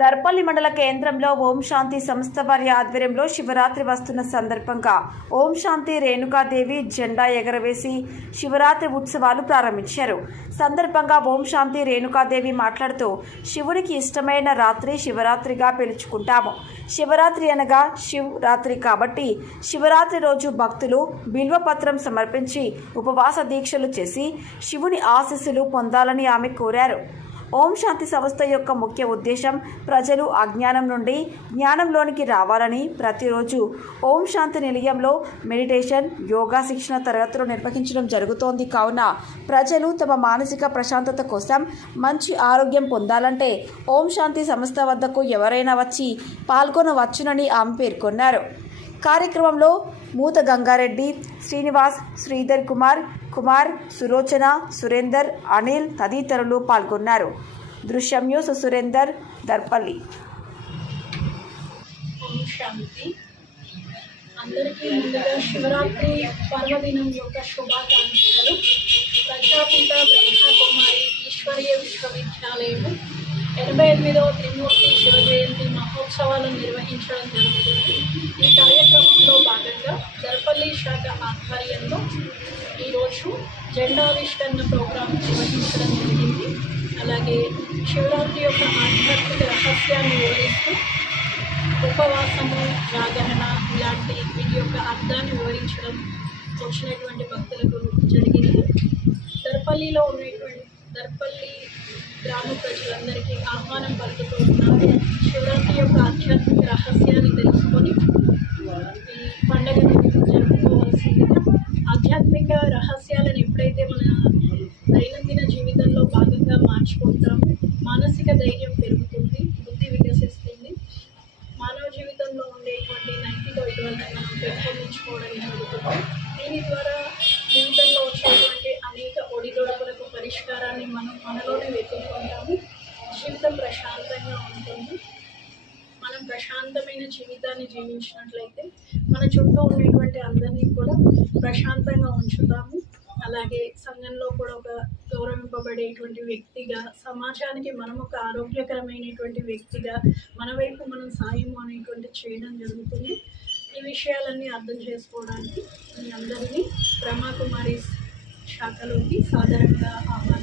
దర్పల్లి మండల కేంద్రంలో ఓం శాంతి సంస్థ వారి ఆధ్వర్యంలో శివరాత్రి వస్తున్న సందర్భంగా ఓం శాంతి రేణుకాదేవి జెండా ఎగరవేసి శివరాత్రి ఉత్సవాలు ప్రారంభించారు. సందర్భంగా ఓం శాంతి రేణుకాదేవి మాట్లాడుతూ శివునికి ఇష్టమైన రాత్రి శివరాత్రిగా పిలుచుకుంటాము. శివరాత్రి అనగా శివరాత్రి కాబట్టి శివరాత్రి రోజు భక్తులు బిల్వపత్రం సమర్పించి ఉపవాస దీక్షలు చేసి శివుని ఆశీస్సులు పొందాలని ఆమె కోరారు. ఓం శాంతి సంస్థ యొక్క ముఖ్య ఉద్దేశం ప్రజలు అజ్ఞానం నుండి జ్ఞానంలోనికి రావాలని ప్రతిరోజు ఓం శాంతి నిలయంలో మెడిటేషన్ యోగా శిక్షణ తరగతులు నిర్వహించడం జరుగుతోంది. కావున ప్రజలు తమ మానసిక ప్రశాంతత కోసం మంచి ఆరోగ్యం పొందాలంటే ఓం శాంతి సంస్థ వద్దకు ఎవరైనా వచ్చి పాల్గొనవచ్చునని ఆమె పేర్కొన్నారు. కార్యక్రమంలో మూత గంగారెడ్డి శ్రీనివాస్ శ్రీధర్ కుమార్ కుమార్ సులోచన సురేందర్ అనిల్ తదితరులు పాల్గొన్నారు. దృశ్యం న్యూస్ సురేందర్ దర్పల్లి. అందరికీ ముందుగా శివరాత్రి పర్వదినం యొక్క శుభాకాంక్షలు. ప్రజాపిత బ్రహ్మకుమారి ఈశ్వరీయ విశ్వవిద్యాలయము ఎనభై ఎనిమిదవ త్రిమూర్తి శివ జయంతి మహోత్సవాలను నిర్వహించడం జరుగుతుంది. ఈ కార్యక్రమంలో భాగంగా జరపల్లి శాఖ ఆధ్వర్యంలో ఈరోజు జెండావిష్కరణ ప్రోగ్రాం నిర్వహించడం జరిగింది. అలాగే శివరాత్రి యొక్క ఆధ్యాత్మిక రహస్యాన్ని వివరిస్తూ ఉపవాసము జాగరణ ఇలాంటి వీటి యొక్క అర్థాన్ని వివరించడం వచ్చినటువంటి భక్తులకు జరిగింది. దర్పల్లిలో ఉన్నటువంటి దర్పల్లి గ్రామ ప్రజలందరికీ ఆహ్వానం పలుకుతూ ఉన్నాము. శివరాత్రి యొక్క ఆధ్యాత్మిక రహస్యాన్ని తెలుసుకొని ఈ పండుగను జరుపుకోవాల్సిందిగా ఆధ్యాత్మిక రహస్యాలను ఎప్పుడైతే మన దైనందిన జీవితంలో భాగంగా మార్చుకుంటామో మానసిక ధైర్యం పెరుగుతుంది బుద్ధి వికసిస్తుంది. మానవ జీవితంలో ఉండేటువంటి నైతిక విలువలను మనం పెంపొందించుకోవడం జరుగుతుంది. దీని ద్వారా పరిష్కారాన్ని మనం మనలోనే వెతుక్కుంటాము. జీవితం ప్రశాంతంగా ఉంటుంది. మనం ప్రశాంతమైన జీవితాన్ని జీవించినట్లయితే మన చుట్టూ ఉండేటువంటి అందరినీ కూడా ప్రశాంతంగా ఉంచుతాము. అలాగే సంఘంలో కూడా ఒక గౌరవింపబడేటువంటి వ్యక్తిగా సమాజానికి మనం ఒక ఆరోగ్యకరమైనటువంటి వ్యక్తిగా మన వైపు మనం సాయం అనేటువంటి చేయడం జరుగుతుంది. ఈ విషయాలన్నీ అర్థం చేసుకోవడానికి మీ అందరినీ బ్రహ్మకుమారి সাঁতালুকি সাদারঙ্গা আমার